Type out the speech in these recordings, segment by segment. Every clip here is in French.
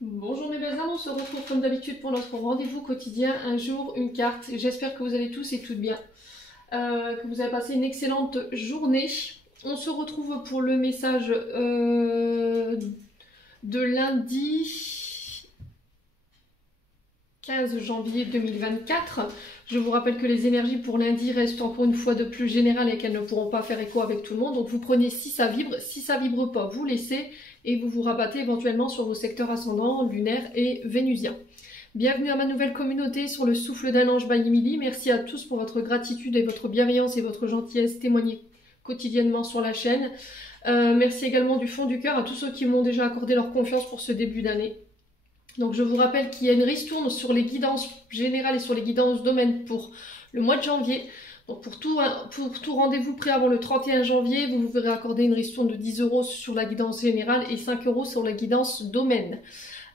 Bonjour mes belles âmes, on se retrouve comme d'habitude pour notre rendez-vous quotidien, un jour, une carte. J'espère que vous allez tous et toutes bien, que vous avez passé une excellente journée. On se retrouve pour le message de lundi 15 janvier 2024. Je vous rappelle que les énergies pour lundi restent encore une fois de plus générales et qu'elles ne pourront pas faire écho avec tout le monde. Donc vous prenez si ça vibre pas, vous laissez et vous vous rabattez éventuellement sur vos secteurs ascendants, lunaires et vénusiens. Bienvenue à ma nouvelle communauté sur le souffle d'un ange by Emily. Merci à tous pour votre gratitude et votre bienveillance et votre gentillesse témoignée quotidiennement sur la chaîne. Merci également du fond du cœur à tous ceux qui m'ont déjà accordé leur confiance pour ce début d'année. Donc je vous rappelle qu'il y a une ristourne sur les guidances générales et sur les guidances domaines pour le mois de janvier. Donc pour tout rendez-vous pris avant le 31 janvier, vous verrez accorder une ristourne de 10 € sur la guidance générale et 5 € sur la guidance domaine.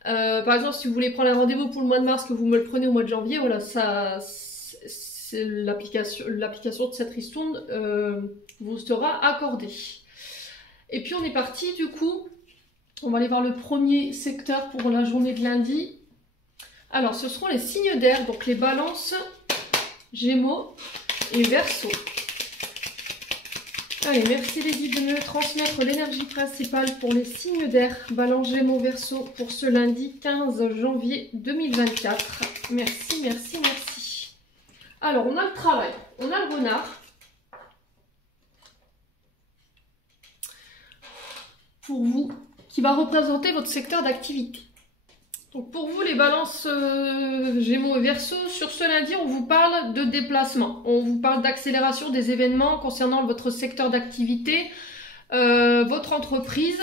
Par exemple, si vous voulez prendre un rendez-vous pour le mois de mars, que vous me le prenez au mois de janvier, voilà, ça, c'est l'application de cette ristourne vous sera accordée. Et puis on est parti du coup. On va aller voir le premier secteur pour la journée de lundi. Alors, ce seront les signes d'air, donc les balances, gémeaux et verseaux. Allez, merci les guides de me transmettre l'énergie principale pour les signes d'air, balance, gémeaux, verseaux pour ce lundi 15 janvier 2024. Merci, merci, merci. Alors, on a le travail, on a le renard. Pour vous, qui va représenter votre secteur d'activité. Donc pour vous les balances gémeaux et verseaux, sur ce lundi on vous parle de déplacement, on vous parle d'accélération des événements concernant votre secteur d'activité, votre entreprise.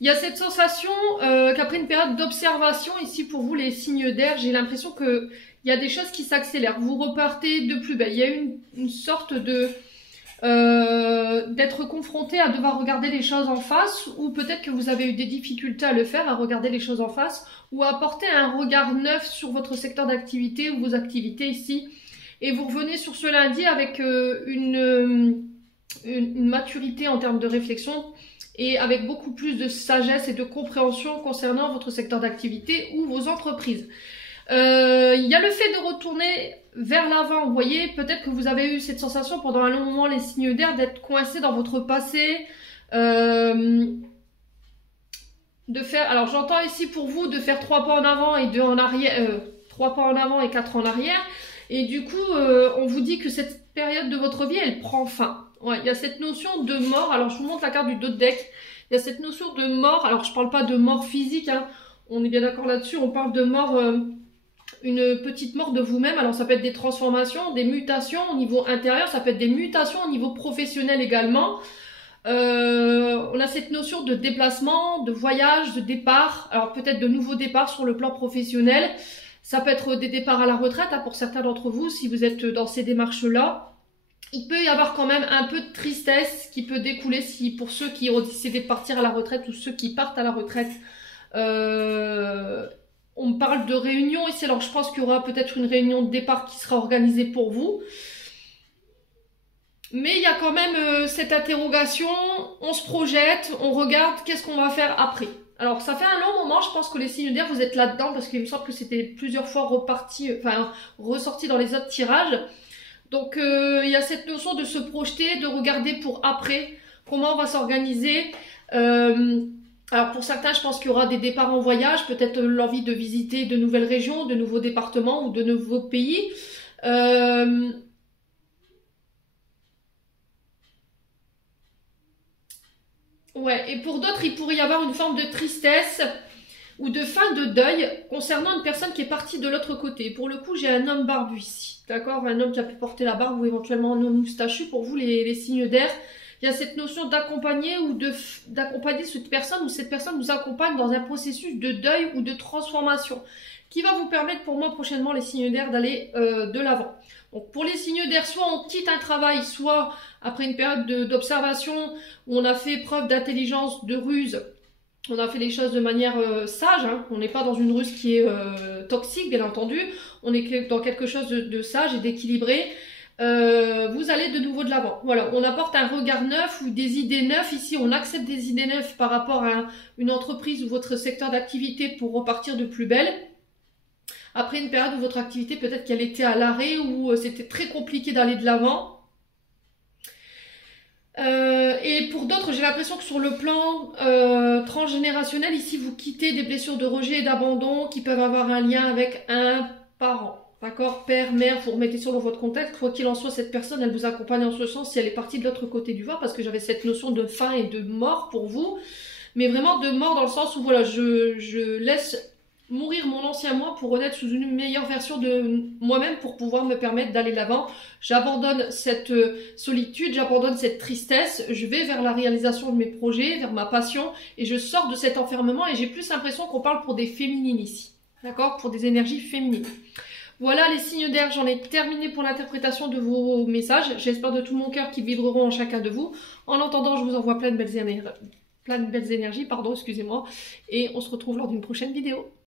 Il y a cette sensation qu'après une période d'observation, ici pour vous les signes d'air, j'ai l'impression qu'il y a des choses qui s'accélèrent, vous repartez de plus belle. Il y a une sorte de... d'être confronté à devoir regarder les choses en face, ou peut-être que vous avez eu des difficultés à le faire, à regarder les choses en face, ou à apporter un regard neuf sur votre secteur d'activité ou vos activités ici, et vous revenez sur ce lundi avec une maturité en termes de réflexion et avec beaucoup plus de sagesse et de compréhension concernant votre secteur d'activité ou vos entreprises. Il y a le fait de retourner vers l'avant, vous voyez, peut-être que vous avez eu cette sensation pendant un long moment, les signes d'air, d'être coincé dans votre passé, de faire, alors j'entends ici pour vous de faire 3 pas en avant et 2 en arrière, 3 pas en avant et 4 en arrière, et du coup on vous dit que cette période de votre vie elle prend fin. Ouais, il y a cette notion de mort. Alors je vous montre la carte du dos de deck. Il y a cette notion de mort, alors je parle pas de mort physique, hein, on est bien d'accord là-dessus, on parle de mort, une petite mort de vous-même. Alors ça peut être des transformations, des mutations au niveau intérieur, ça peut être des mutations au niveau professionnel également. On a cette notion de déplacement, de voyage, de départ, alors peut-être de nouveaux départs sur le plan professionnel. Ça peut être des départs à la retraite, hein, pour certains d'entre vous, si vous êtes dans ces démarches-là. Il peut y avoir quand même un peu de tristesse qui peut découler si pour ceux qui ont décidé de partir à la retraite ou ceux qui partent à la retraite. On me parle de réunion ici, alors je pense qu'il y aura peut-être une réunion de départ qui sera organisée pour vous. Mais il y a quand même cette interrogation, on se projette, on regarde qu'est-ce qu'on va faire après. Alors ça fait un long moment, je pense que les signes d'air vous êtes là-dedans parce qu'il me semble que c'était plusieurs fois ressorti dans les autres tirages. Donc il y a cette notion de se projeter, de regarder pour après, comment on va s'organiser. Alors pour certains, je pense qu'il y aura des départs en voyage, peut-être l'envie de visiter de nouvelles régions, de nouveaux départements ou de nouveaux pays. Ouais, et pour d'autres, il pourrait y avoir une forme de tristesse ou de fin de deuil concernant une personne qui est partie de l'autre côté. Pour le coup, j'ai un homme barbu ici, d'accord? Un homme qui a pu porter la barbe ou éventuellement un homme moustachu. Pour vous, les signes d'air, il y a cette notion d'accompagner ou d'accompagner cette personne, ou cette personne vous accompagne dans un processus de deuil ou de transformation qui va vous permettre pour moi prochainement les signes d'air d'aller de l'avant. Donc pour les signes d'air, soit on quitte un travail, soit après une période d'observation où on a fait preuve d'intelligence, de ruse, on a fait les choses de manière sage, hein. On n'est pas dans une ruse qui est toxique bien entendu, on est dans quelque chose de sage et d'équilibré. vous allez de nouveau de l'avant. Voilà, on apporte un regard neuf ou des idées neuves. Ici, on accepte des idées neuves par rapport à une entreprise ou votre secteur d'activité pour repartir de plus belle. Après une période où votre activité, peut-être qu'elle était à l'arrêt ou c'était très compliqué d'aller de l'avant. Et pour d'autres, j'ai l'impression que sur le plan transgénérationnel, ici, vous quittez des blessures de rejet et d'abandon qui peuvent avoir un lien avec un parent. D'accord? Père, mère, vous remettez sur votre contexte. Quoi qu'il en soit, cette personne, elle vous accompagne en ce sens si elle est partie de l'autre côté du voir, parce que j'avais cette notion de fin et de mort pour vous. Mais vraiment de mort dans le sens où, voilà, je laisse mourir mon ancien moi pour renaître sous une meilleure version de moi-même pour pouvoir me permettre d'aller de l'avant. J'abandonne cette solitude, j'abandonne cette tristesse, je vais vers la réalisation de mes projets, vers ma passion et je sors de cet enfermement et j'ai plus l'impression qu'on parle pour des féminines ici. D'accord? Pour des énergies féminines. Voilà les signes d'air, j'en ai terminé pour l'interprétation de vos messages. J'espère de tout mon cœur qu'ils vibreront en chacun de vous. En attendant, je vous envoie plein de belles énergies, excusez-moi, et on se retrouve lors d'une prochaine vidéo.